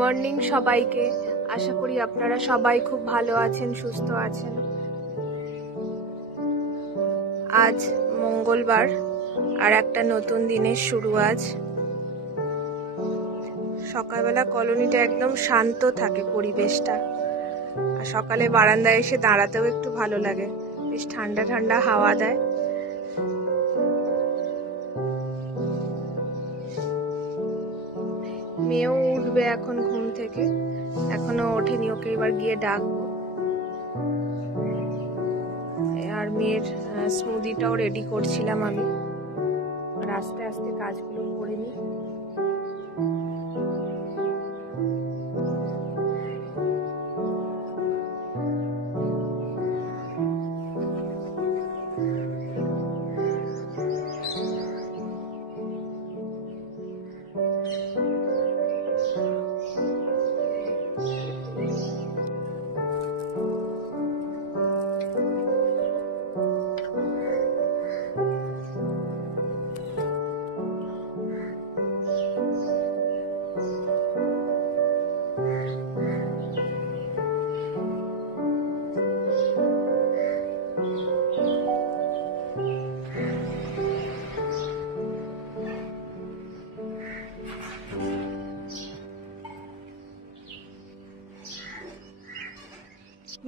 Morning সবাইকে। আশা করি আপনারা সবাই খুব ভালো আছেন, সুস্থ আছেন। আজ মঙ্গলবার আর একটা নতুন দিনের শুরু। আজ সকালবেলা কলোনিটা একদম শান্ত থাকে পরিবেশটা, আর সকালে বারান্দায় এসে দাঁড়াতেও একটু ভালো লাগে, বেশ ঠান্ডা ঠান্ডা হাওয়া দেয়। মেয়েও উঠবে এখন ঘুম থেকে, এখনো ওঠেনি, ওকে এবার গিয়ে ডাকবো। আর মেয়ের স্মুদিটাও রেডি করছিলাম আমি, আর আস্তে আস্তে কাজগুলো করে নিই।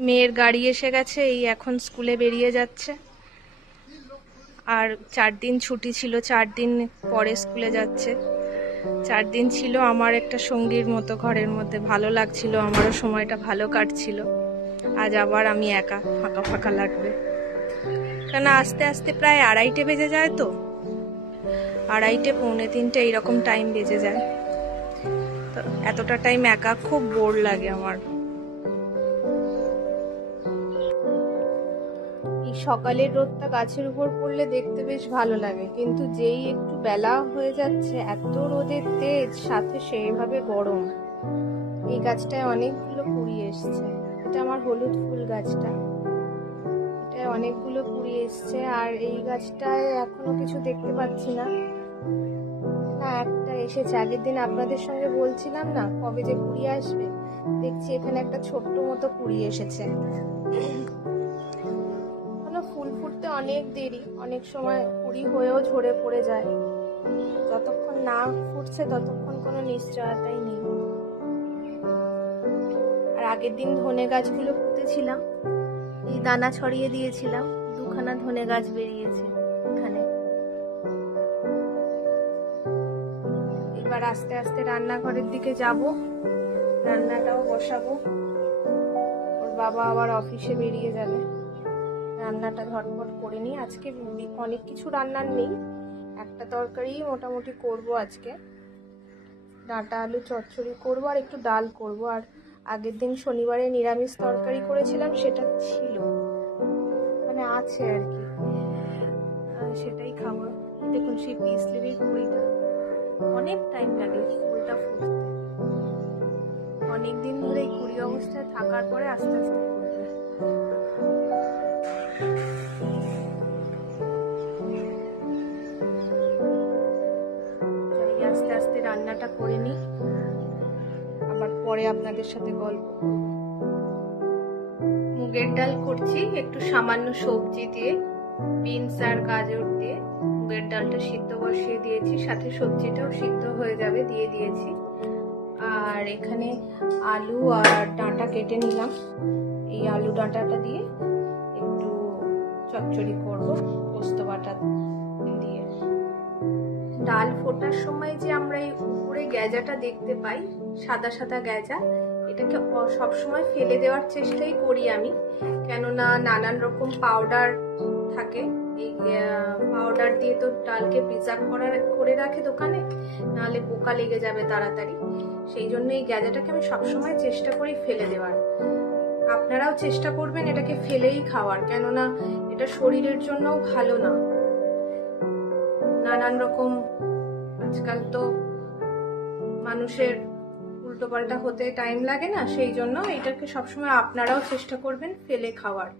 মেয়ের গাড়ি এসে গেছে, এই এখন স্কুলে বেরিয়ে যাচ্ছে। আর 4 দিন ছুটি ছিল, 4 দিন পরে স্কুলে যাচ্ছে। 4 দিন ছিল আমার একটা সঙ্গীর মতো ঘরের মধ্যে, ভালো লাগছিল, আমারও সময়টা ভালো কাটছিল। আজ আবার আমি একা, ফাঁকা ফাঁকা লাগবে, কেন আস্তে আস্তে প্রায় 2:30 বেজে যায়, তো 2:30 পৌনে 3 এইরকম টাইম বেজে যায়। তো এতটা টাইম একা খুব বোর লাগে আমার। সকালের রোদটা গাছের উপর পড়লে দেখতে বেশ ভালো লাগে, কিন্তু যেই একটু বেলা হয়ে যাচ্ছে এত রোদের তেজ, সাথে সেইভাবে গরম। এই গাছটায় অনেকগুলো কুড়ি এসছে, এটা আমার হলুদ ফুল গাছটা, এটায় অনেকগুলো কুড়ি এসছে। আর এই গাছটায় এখনো কিছু দেখতে পাচ্ছি না। না, একটা এসেছে, আগের দিন আপনাদের সঙ্গে বলছিলাম না কবে যে কুড়ি আসবে, দেখছি এখানে একটা ছোট্ট মতো কুড়ি এসেছে। ফুল ফুটতে অনেক দেরি, অনেক সময় কুড়ি হয়েও ঝরে পড়ে যায়। যতক্ষণ না ফুটছে ততক্ষণ কোনো নিশ্চয়তাই নেই। আর আগের দিন ধনে গাছগুলো পুঁতেছিলাম, এই দানা ছড়িয়ে দিয়েছিলাম, 2খানা ধনে গাছ বেরিয়েছে এখানে। এবার আস্তে আস্তে রান্নাঘরের দিকে যাব, রান্নাটাও বসাবো। ওর বাবা আবার অফিসে বেরিয়ে যাবে, রান্নাটা ঝটপট করে নিই। আজকে অনেক কিছু রান্নার নেই, একটা তরকারি মোটামুটি করব আজকে, ডাঁটা আলু চচ্চড়ি করব আর একটু ডাল করব। আর আগের দিন শনিবারে নিরামিষ তরকারি করেছিলাম, সেটা ছিল, মানে আছে আর কি, সেটাই খাবো। দেখুন সেই পিস লিভির কুড়িটা, অনেক টাইম লাগে ফুলটা ফুটতে, অনেকদিন ধরে এই কুড়ি অবস্থায় থাকার পরে আস্তে আস্তে ফুটবে। আস্তে আস্তে রান্নাটা করে নিই, আবার পরে আপনাদের সাথে গল্প করব। মুগের ডাল করছি একটু সামান্য সবজি দিয়ে, বিনস আর গাজর দিয়ে মুগের ডালটা সিদ্ধ বসিয়ে দিয়েছি, সাথে সবজিটাও সিদ্ধ হয়ে যাবে, দিয়ে দিয়েছি। আর এখানে আলু আর ডাঁটা কেটে নিলাম, এই আলু ডাঁটাটা দিয়ে একটু চচ্চড়ি করব পোস্ত বাটা দিয়ে। ডাল ফোটার সময় যে আমরা এই উপরে গ্যাজাটা দেখতে পাই, সাদা সাদা গ্যাজা, এটাকে সবসময় ফেলে দেওয়ার চেষ্টাই করি আমি, কেননা নানান রকম পাউডার থাকে, এই পাউডার দিয়ে তো ডালকে প্রিজার্ভ করে রাখে দোকানে, নাহলে পোকা লেগে যাবে তাড়াতাড়ি। সেই জন্য এই গ্যাজাটাকে আমি সবসময় চেষ্টা করি ফেলে দেওয়ার। আপনারাও চেষ্টা করবেন এটাকে ফেলেই খাওয়ার, কেননা এটা শরীরের জন্যও ভালো না। নানান রকম আজকাল তো মানুষের উল্টোপাল্টা হতে টাইম লাগে না, সেই জন্য এটাকে সবসময় আপনারাও চেষ্টা করবেন ফেলে খাওয়ার।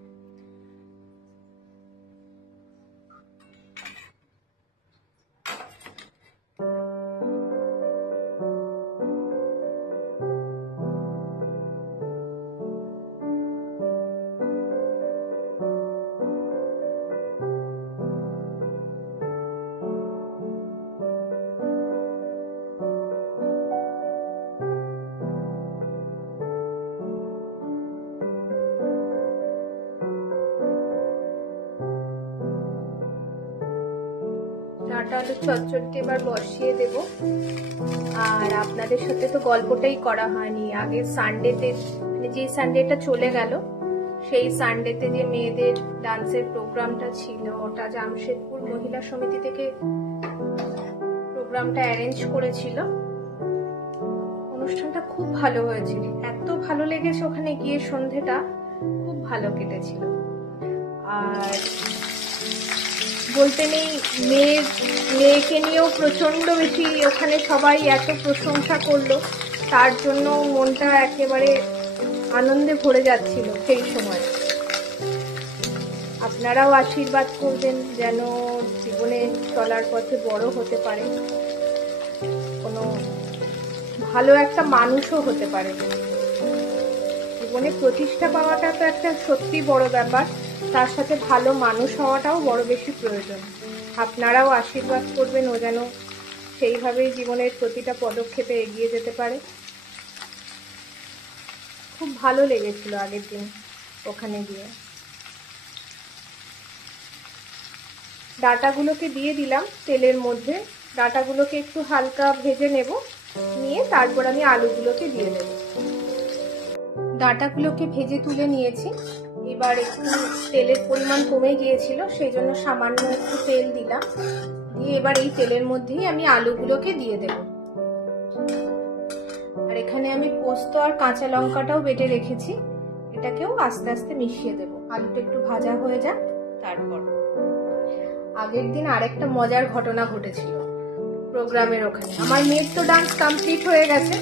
ডাঁটা আলু চচ্চড়িটা এবার বসিয়ে দেব। আর আপনাদের সাথে তো গল্পটাই করা হয়নি, আগে সানডেতে মানে যে সানডেটা চলে গেল সেই সানডেতে যে মেয়েদের ডান্সের প্রোগ্রামটা ছিল, ওটা জামশেদপুর মহিলা সমিতি থেকে প্রোগ্রামটা অ্যারেঞ্জ করেছিল। অনুষ্ঠানটা খুব ভালো হয়েছিল, এত ভালো লেগেছে ওখানে গিয়ে, সন্ধেটা খুব ভালো কেটেছিল। আর বলতে নেই, মেয়েকে নিয়েও প্রচন্ড বেশি ওখানে সবাই এত প্রশংসা করলো, তার জন্য মনটা একেবারে আনন্দে ভরে যাচ্ছিল সেই সময়। আপনারাও আশীর্বাদ করবেন যেন জীবনে চলার পথে বড় হতে পারে, কোনো ভালো একটা মানুষও হতে পারে। জীবনে প্রতিষ্ঠা পাওয়াটা তো একটা সত্যি বড় ব্যাপার, তার সাথে ভালো মানুষ হওয়াটাও বড় বেশি প্রয়োজন। আপনারাও আশীর্বাদ করবেন ও যেন সেইভাবেই জীবনের প্রতিটা পদক্ষেপে এগিয়ে যেতে পারে। খুব ভালো লেগেছিল আগের দিন ওখানে গিয়ে। ডাঁটাগুলোকে দিয়ে দিলাম তেলের মধ্যে, ডাঁটাগুলোকে একটু হালকা ভেজে নেব, নিয়ে তারপর আমি আলুগুলোকে দিয়ে দেব। ডাঁটাগুলোকে ভেজে তুলে নিয়েছি, এবার একটু তেলের পরিমাণ কমে গিয়েছিল, সেই জন্য সামান্য একটু তেল দিলাম, দিয়ে এবার এই তেলের মধ্যেই আমি আলুগুলোকে দিয়ে দেব। আর এখানে আমি পোস্ত আর কাঁচা লঙ্কাটাও বেটে রেখেছি, এটাকেও আস্তে আস্তে মিশিয়ে দেব। আলুটা একটু ভাজা হয়ে যাক। তারপর আগের দিন আরেকটা মজার ঘটনা ঘটেছিল প্রোগ্রামের ওখানে। আমার মেয়ের তো ডান্স কমপ্লিট হয়ে গেছে,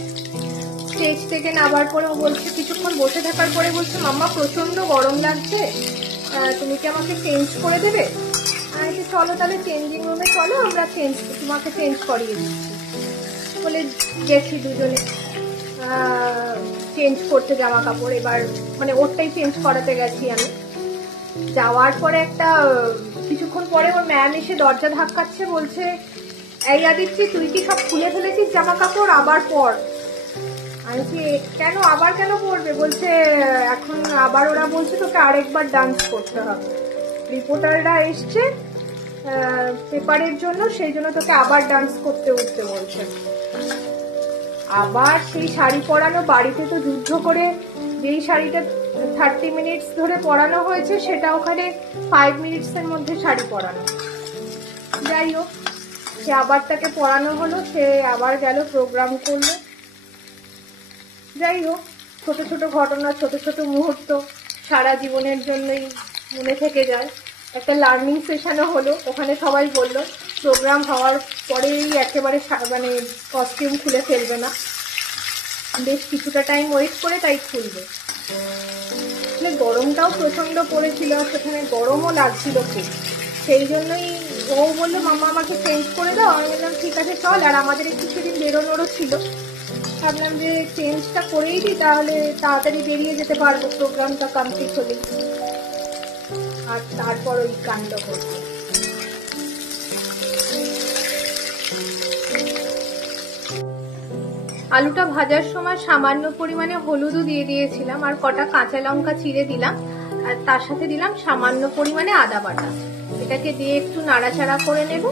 স্টেজ থেকে নামার পরে বলছে, কিছুক্ষণ বসে থাকার পরে বলছে, মাম্মা প্রচন্ড গরম লাগছে, তুমি কি আমাকে চেঞ্জ করে দেবে? আমি চলো তাহলে চেঞ্জিং রুমে চলো, আমরা তোমাকে চেঞ্জ করিয়ে দিচ্ছি বলে গেছি দুজনে চেঞ্জ করতে জামা কাপড়। এবার মানে ওরটাই চেঞ্জ করাতে গেছি আমি। যাওয়ার পরে একটা কিছুক্ষণ পরে ওর ম্যাম এসে দরজা ধাক্কাচ্ছে, বলছে, এই আদিত্য তুই কি সব খুলে ফেলেছিস জামা কাপড়, আবার পর। আমি কেন, আবার কেন পড়বে? বলছে এখন আবার ওরা বলছে তোকে আরেকবার ডান্স করতে হবে, রিপোর্টাররা এসছে পেপারের জন্য, সেই জন্য তোকে আবার ডান্স করতে উঠতে বলছে। আবার সেই শাড়ি পরানো, বাড়িতে তো যুদ্ধ করে যেই শাড়িটা 30 মিনিটস ধরে পরানো হয়েছে সেটা ওখানে 5 মিনিটসের মধ্যে শাড়ি পরানো। যাই হোক, সে আবার তাকে পরানো হলো, সে আবার গেল প্রোগ্রাম করলো। যাই হোক, ছোট ছোট ঘটনা, ছোট ছোট মুহূর্ত সারা জীবনের জন্যই মনে থেকে যায়। একটা লার্নিং সেশনও হলো ওখানে, সবাই বলল প্রোগ্রাম হওয়ার পরেই একেবারে মানে কস্টিউম খুলে ফেলবে না, বেশ কিছুটা টাইম ওয়েট করে তাই খুলবে। গরমটাও প্রচন্ড পড়েছিল, সেখানে গরমও লাগছিল খুব, সেই জন্যই ও বললো মামা আমাকে চেঞ্জ করে দাও। আমি বললাম ঠিক আছে চল, আর আমাদের একটু সেদিন বেরোনোরও ছিল, ভাবলাম যে চেঞ্জটা করেই দিই, তাহলে তাড়াতাড়ি বেরিয়ে যেতে পারবো প্রোগ্রামটা কমপ্লিট হলে। আর তারপর ওই কাণ্ড করবো। আলুটা ভাজার সময় সামান্য পরিমাণে হলুদও দিয়ে দিয়েছিলাম, আর কটা কাঁচা লঙ্কা চিড়ে দিলাম, আর তার সাথে দিলাম সামান্য পরিমাণে আদা বাটা। এটাকে দিয়ে একটু নাড়াচাড়া করে নেব,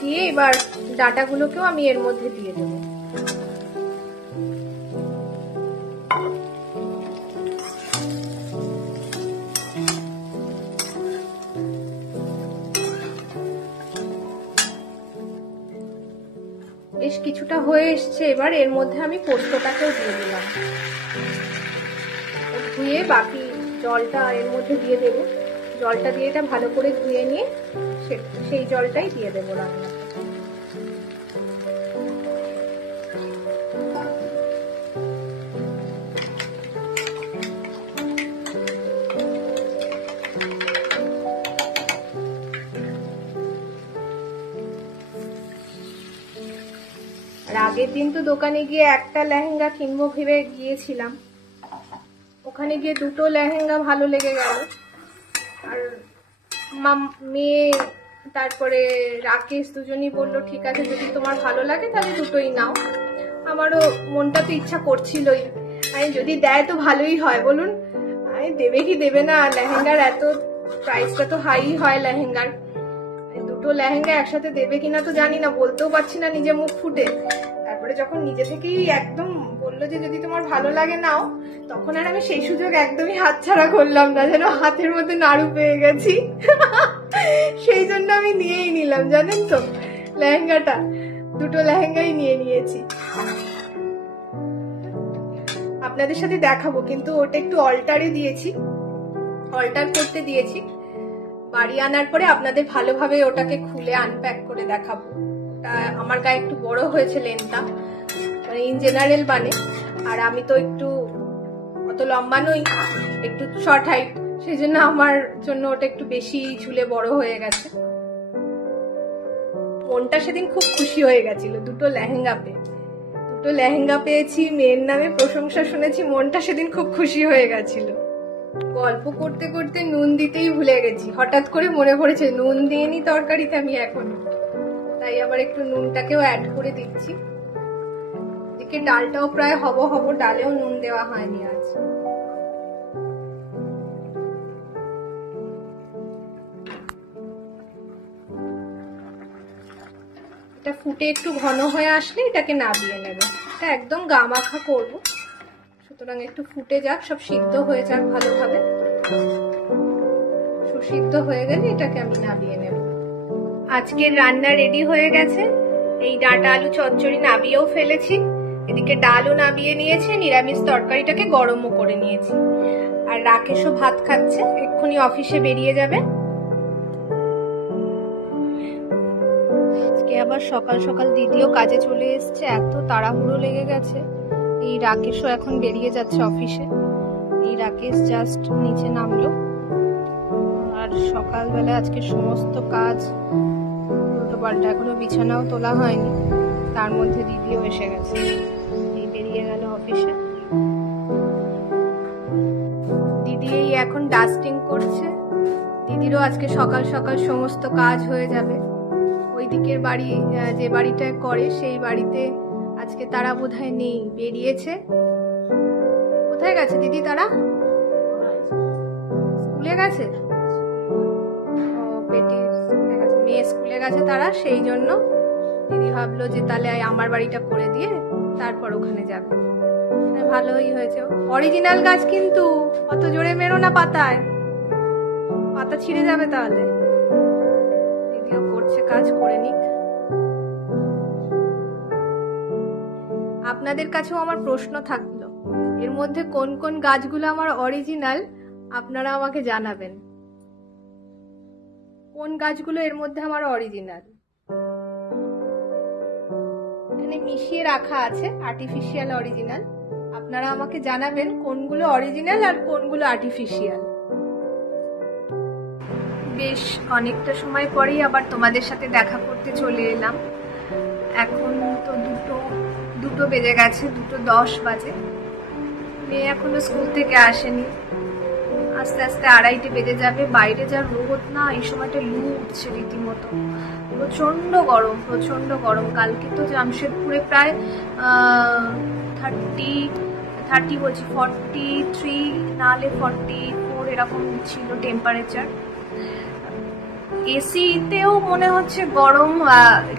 দিয়ে এবার ডাঁটাগুলোকেও আমি এর মধ্যে দিয়ে দেব। বেশ কিছুটা হয়ে এসছে, এবার এর মধ্যে আমি পোস্তটাকেও দিয়ে দিলাম, ধুয়ে বাকি জলটা এর মধ্যে দিয়ে দেব। জলটা দিয়ে এটা ভালো করে ধুয়ে নিয়ে সেই জলটাই দিয়ে দেবো রান্না। আর আগের দিন তো দোকানে গিয়ে একটা লেহেঙ্গা কিনবো ভেবে গিয়েছিলাম, ওখানে গিয়ে দুটো লেহেঙ্গা ভালো লেগে গেল। আর মেয়ে তারপরে রাকেশ দুজনই বললো ঠিক আছে যদি তোমার ভালো লাগে তাহলে দুটোই নাও। আমারও মনটা তো ইচ্ছা করছিলই, আমি যদি দেয় তো ভালোই হয় বলুন, আমি দেবে কি দেবে না, লেহেঙ্গার এত প্রাইসটা তো হাই হয় লেহেঙ্গার। দুটো লেহেঙ্গা একসাথে দেবে কিনা তো জানি না, বলতেও পারছি না নিজে মুখ ফুটে। তারপরে যখন নিজে থেকেই একদম বললো যে যদি তোমার ভালো লাগে নাও, তখন আর আমি সেই সুযোগ একদমই হাতছাড়া করলাম না, যেন হাতের মধ্যে নাড়ু পেয়ে গেছি। সেই জন্য আমি নিয়েই নিলাম, জানেন তো লেহেঙ্গাটা, দুটো লেহেঙ্গাই নিয়ে নিয়েছি। আপনাদের সাথে দেখাবো, কিন্তু ওটা একটু অল্টারে দিয়েছি, অল্টার করতে দিয়েছি। বাড়ি আনার পরে আপনাদের ভালোভাবে ওটাকে খুলে আনপ্যাক করে দেখাবো। ওটা আমার গায়ে একটু বড় হয়েছে লেনটা, ইন জেনারেল বানে, আর আমি তো একটু অত লম্বা নই, একটু শর্ট হাইট, সেই জন্য আমার জন্য ওটা একটু বেশি ঝুলে বড় হয়ে গেছে। মনটা সেদিন খুব খুশি হয়ে গেছিল দুটো লেহেঙ্গা পেয়ে। দুটো লেহেঙ্গা পেয়েছি, মেয়ের নামে প্রশংসা শুনেছি, মনটা সেদিন খুব খুশি হয়ে গেছিল। গল্প করতে করতে নুন দিতেই ভুলে গেছি, হঠাৎ করে মনে পড়েছে নুন দিইনি তরকারিতে আমি এখনো, তাই আবার একটু নুনটাকেও অ্যাড করে দিচ্ছি। এদিকে ডালটাও প্রায় হব, ডালেও নুন দেওয়া হয়নি আজ। এটা ফুটে একটু ঘন হয়ে আসলে এটাকে নামিয়ে নেবে। এটা একদম গামাখা করবো, সুতরাং একটু ফুটে যাক, সব সিদ্ধ হয়ে যাক ভালোভাবে। সুসিদ্ধ হয়ে গেলে এটাকে আমি নামিয়ে নেব। আজকের রান্না রেডি হয়ে গেছে। এই ডাঁটা আলু চচ্চড়ি নামিয়েও ফেলেছি, এদিকে ডালও নামিয়ে নিয়েছি, নিরামিষ তরকারিটাকে গরমও করে নিয়েছি। আর রাকেশও ভাত খাচ্ছে, এক্ষুনি অফিসে বেরিয়ে যাবে। আজকে আবার সকাল সকাল দিদিও কাজে চলে এসছে, এত তাড়াহুড়ো লেগে গেছে। এই রাকেশও এখন বেরিয়ে যাচ্ছে অফিসে। এই রাকেশ জাস্ট নিচে নামলো। আর সকালবেলা আজকে সমস্ত কাজ উল্টো পাল্টা, এখনো বিছানাও তোলা হয়নি, তার মধ্যে দিদিও এসে গেছে, এই বেরিয়ে গেল অফিসে। দিদি এই এখন ডাস্টিং করছে। দিদিরও আজকে সকাল সকাল সমস্ত কাজ হয়ে যাবে। ওই দিকের বাড়ি, যে বাড়িটায় করে সেই বাড়িতে আজকে তারা বোধহয় নেই, বেরিয়েছে। কোথায় গেছে দিদি? তারা স্কুলে গেছে। মেয়ে স্কুলে গেছে তারা, সেই জন্য দিদি ভাবলো যে তাহলে আমার বাড়িটা করে দিয়ে তারপর ওখানে যাবে। ভালোই হয়েছে। অরিজিনাল গাছ কিন্তু, অত জোরে মেরো না পাতায়, পাতা ছিঁড়ে যাবে তাহলে। দিদিও করছে কাজ, করে নিক। আপনাদের কাছেও আমার প্রশ্ন থাকলো, এর মধ্যে কোন কোন গাছগুলো আমার অরিজিনাল আপনারা আমাকে জানাবেন। কোন গাছগুলো এর মধ্যে আমার অরিজিনাল? এখানে মিশিয়ে রাখা আছে আর্টিফিশিয়াল, অরিজিনাল। আপনারা আমাকে জানাবেন কোনগুলো অরিজিনাল আর কোনগুলো আর্টিফিশিয়াল। বেশ অনেকটা সময় পরেই আবার তোমাদের সাথে দেখা করতে চলে এলাম। এখন তো দুটো বেজে গেছে, 2:10 বাজে। মেয়ে এখনো স্কুল থেকে আসেনি, আস্তে আস্তে 2:30 বেজে যাবে। বাইরে যা রোদ না, এই সময়টা লু উঠছে রীতিমতো, প্রচন্ড গরম, প্রচন্ড গরম। কালকে তো জামশেদপুরে প্রায় 43 নাহলে 44 এরকম ছিল টেম্পারেচার। এসিতেও মনে হচ্ছে গরম,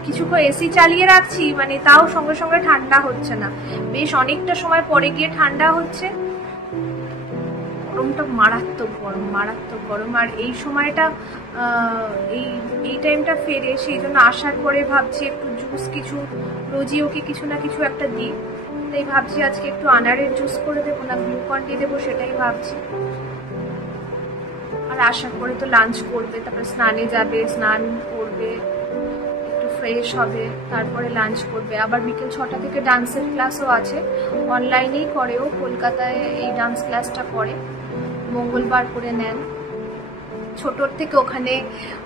কিছুক্ষণ এসি চালিয়ে রাখছি, মানে তাও সঙ্গে সঙ্গে ঠান্ডা হচ্ছে না, বেশ অনেকটা সময় পরে গিয়ে ঠান্ডা হচ্ছে। গরমটা মারাত্মক গরম, মারাত্মক গরম। আর এই সময়টা, এই টাইমটা ফেরে, সেই জন্য আসার পরে ভাবছি একটু জুস, কিছু রোজই ওকে কিছু না কিছু একটা দিই, তাই ভাবছি আজকে একটু আনারের জুস করে দেবো না গ্লুকন ডি দেবো, সেটাই ভাবছি। আর আসার পরে তো লাঞ্চ করবে, তারপরে স্নানে যাবে, স্নান করবে, একটু ফ্রেশ হবে, তারপরে লাঞ্চ করবে। আবার বিকেল 6টা থেকে ডান্সের ক্লাসও আছে, অনলাইনেই করেও, কলকাতায় এই ডান্স ক্লাসটা করে, মঙ্গলবার করে নেন। ছোটোর থেকে ওখানে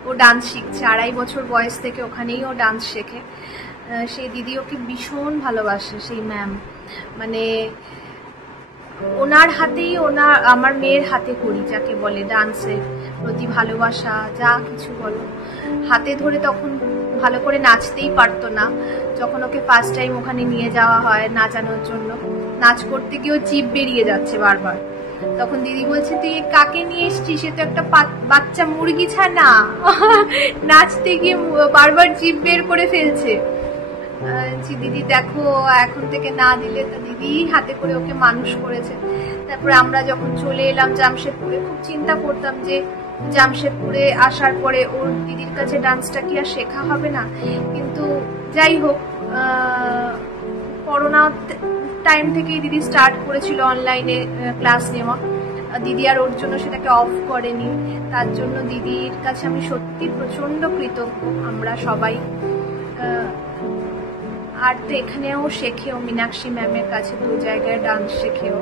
ও ডান্স শিখছে, 2.5 বছর বয়স থেকে ওখানেই ও ডান্স শেখে। সেই দিদি ওকে ভীষণ ভালোবাসে, সেই ম্যাম, মানে ওনার হাতেই, আমার মেয়ের হাতে করি যাকে বলে, ডান্সের প্রতি ভালোবাসা, যা কিছু বলো, হাতে ধরে। তখন ভালো করে নাচতেই পারতো না, যখন ওকে ফার্স্ট টাইম ওখানে নিয়ে যাওয়া হয় নাচানোর জন্য, নাচ করতে গিয়েও জিভ বেরিয়ে যাচ্ছে বারবার, তখন দিদি বলছে তুই কাকে নিয়ে এসছিস, সে তো একটা বাচ্চা মুরগি ছানা। নাচতে গিয়ে বারবার জিভ বের করে ফেলছে। দিদি দেখো এখন থেকে না দিলে, তো দিদি হাতে করে ওকে মানুষ করেছে। তারপরে আমরা যখন চলে এলাম জামশেদপুরে, খুব চিন্তা করতাম যে জামশেদপুরে আসার পরে ওর দিদির কাছে ডান্সটা কি আর শেখা হবে না, কিন্তু যাই হোক করোনা টাইম থেকেই দিদি স্টার্ট করেছিল অনলাইনে ক্লাস নেওয়া। দিদি আর ওর জন্য সেটাকে অফ করেনি, তার জন্য দিদির কাছে আমি সত্যি প্রচন্ড কৃতজ্ঞ আমরা সবাই। আর তো এখানেও শেখেও, মীনাক্ষী ম্যামের কাছে 2 জায়গায় ডান্স শেখেও।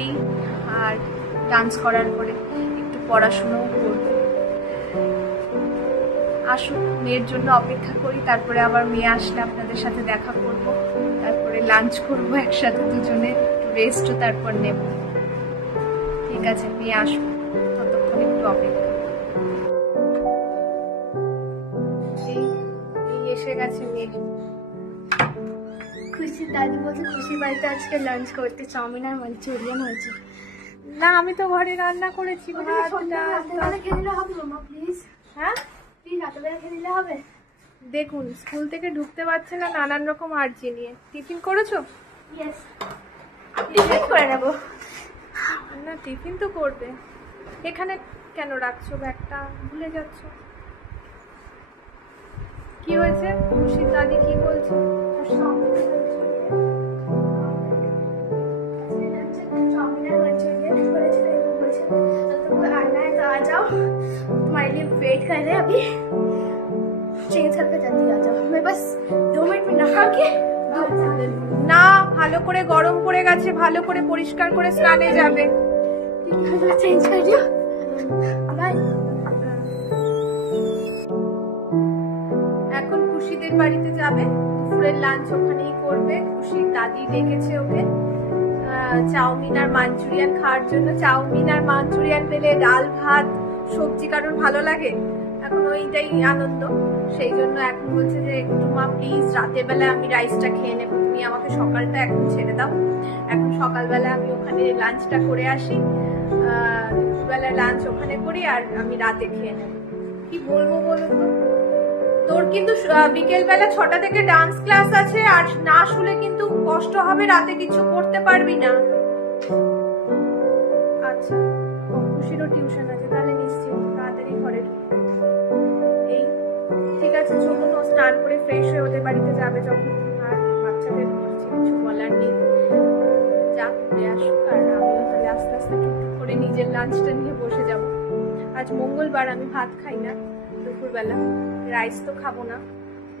এই আর ডান্স করার পরে একটু পড়াশোনাও করবো। আসুক, মেয়ের জন্য অপেক্ষা করি, তারপরে আবার মেয়ে আসলে আপনাদের সাথে দেখা করব, তারপরে লাঞ্চ করব একসাথে দুজনে, রেস্টও তারপর নেব। ঠিক আছে, মেয়ে আসবো, ততক্ষণ একটু অপেক্ষা। এসে গেছে মেয়ে। খুশি দাদি বলছে খুশির বাড়িতে আজকে লাঞ্চ করতে চাউমিন আর মাঞ্চুরিয়ান হয়েছে। না, আমি তো ঘরে রান্না করেছি। হ্যাঁ, রাতেবেলা খেয়ে দিলে হবে। দেখুন স্কুল থেকে ঢুকতে পারছে না, নানান রকম আর্জি নিয়ে। টিফিন করেছো? টিফিন করে নেবো। না, টিফিন তো করবে। এখানে কেন রাখছো ব্যাগটা, ভুলে যাচ্ছ? কি হয়েছে? খুশির দাদি কি বলছে? तुम्हारे लिए वेट कर रहे हैं अभी, चेंज करके जल्दी आ जाओ। मैं बस 2 मिनट में नहा के না, ভালো করে গরম পড়ে গেছে, ভালো করে পরিষ্কার করে স্নানে যাবে। চেঞ্জ कर दियो, बाय। এখন খুশিদের বাড়িতে যাবে, দুপুরের লাঞ্চ ওখানেই করবে। খুশির দাদি ডেকেছে ওকে চাউমিন আর মাঞ্চুরিয়ান খাওয়ার জন্য। চাউমিন আর মাঞ্চুরিয়ান পেলে ডাল ভাত সবজি কারোর ভালো লাগে, এখন ওইটাই আনন্দ। সেই জন্য এখন বলছে যে একটু মা প্লিজ রাতের বেলা আমি রাইসটা খেয়ে নেবো, তুমি আমাকে সকালটা এখন ছেড়ে দাও। এখন সকালবেলা আমি ওখানে লাঞ্চটা করে আসি, দুপুরবেলা লাঞ্চ ওখানে করি, আর আমি রাতে খেয়ে নেবো। কি বলবো বলো তো, তোর কিন্তু বিকেল বেলা 6টা থেকে ডান্স ক্লাস আছে, আর না শুলে কিন্তু কষ্ট হবে, রাতে কিছু করতে পারবি না। আচ্ছা, খুশিরও টিউশন আছে, তাহলে নিশ্চিত তাড়াতাড়ি ঘরে ঢুকবে। এই ঠিক আছে, চলুন ও স্নান করে ফ্রেশ হয়ে ওদের বাড়িতে যাবে যখন। আর বাচ্চাদের কিছু বলার নেই, যা ঘুরে আসুক। আর আমিও তাহলে আস্তে আস্তে টুকটুক করে নিজের লাঞ্চটা নিয়ে বসে যাব। আজ মঙ্গলবার, আমি ভাত খাই না দুপুরবেলা, রাইস তো খাবো না,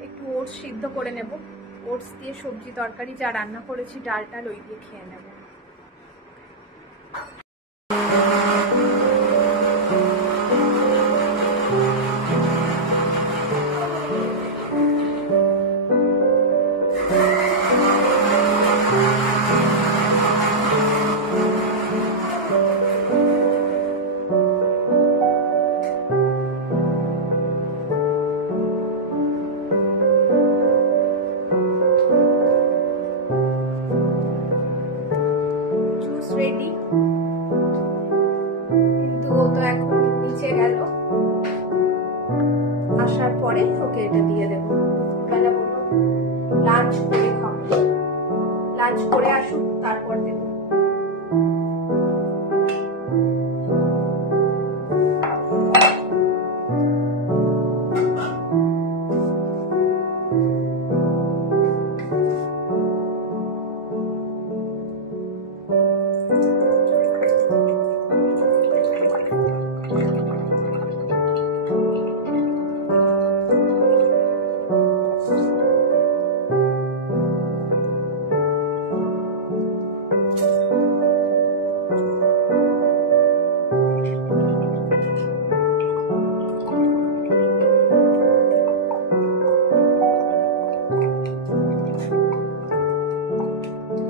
একটু ওটস সিদ্ধ করে নেব। ওটস দিয়ে সবজি তরকারি যা রান্না করেছি, ডাল টাল ওই দিয়ে খেয়ে নেব। রেডি, কিন্তু ও তো এখন নিচে গেল, আসার পরে ওকে এটা দিয়ে দেবো। বেলা বলবো লাঞ্চ করে খাবো, লাঞ্চ করে আসুক তারপর দেবো।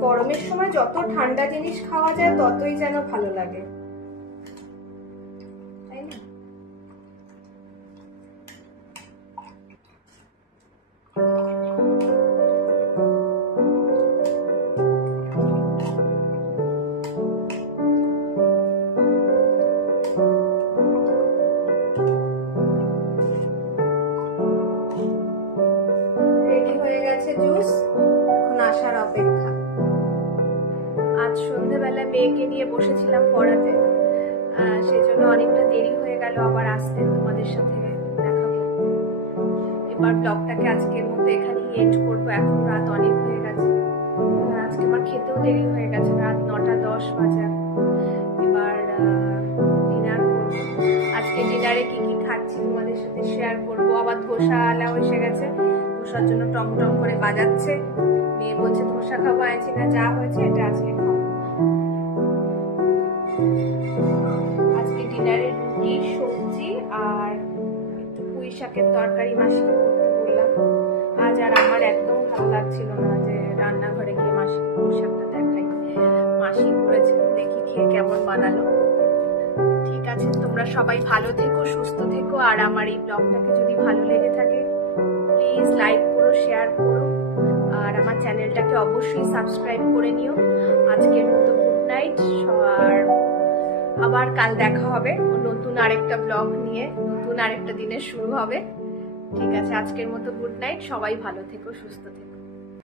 গরমের সময় যত ঠান্ডা জিনিস খাওয়া যায় ততই যেন ভালো লাগে, তাই না? গেছে জুস, এখন আসার অপেক্ষা। আজ সন্ধ্যেবেলা মেয়েকে নিয়ে বসেছিলাম পড়াতে, সেই জন্য অনেকটা দেরি হয়ে গেল আবার আসতে। তোমাদের সাথে দেখাবো। এবার ব্লগটাকে আজকের মতো এখানেই এন্ড করবো, এখন রাত অনেক হয়ে গেছে। আজকে আমার খেতেও দেরি হয়ে গেছে, রাত 9:10 বাজে। এবার ডিনার করবো। আজকে ডিনারে কি কি খাচ্ছি তোমাদের সাথে শেয়ার করবো। আবার ধোসা আলাও এসে গেছে, ধোসার জন্য টং টং করে বাজাচ্ছে। মেয়ে বলছে ধোসা খাবো, আছি না যা হয়েছে এটা আজকে খাবো। আজকে ডিনারে রুটি, সবজি আর একটু পুঁই শাকের তরকারি মাসিকে করতে বললাম। আজ আর আমার একদম ভালো লাগছিল না যে রান্নাঘরে গিয়ে মাসিকে পুঁই শাকটা দেখাই। মাসি করেছে, দেখি খেয়ে কেমন বানালো। ঠিক আছে, তোমরা সবাই ভালো থেকো, সুস্থ থেকো। আর আমার এই ব্লগটাকে যদি ভালো লেগে থাকে প্লিজ লাইক করো, শেয়ার করো, আর আমার চ্যানেলটাকে অবশ্যই সাবস্ক্রাইব করে নিও। আজকের মতো গুড নাইট। আর আবার কাল দেখা হবে নতুন আরেকটা ব্লগ নিয়ে, নতুন আরেকটা দিনের শুরু হবে। ঠিক আছে, আজকের মতো গুড নাইট। সবাই ভালো থেকো, সুস্থ থেকো।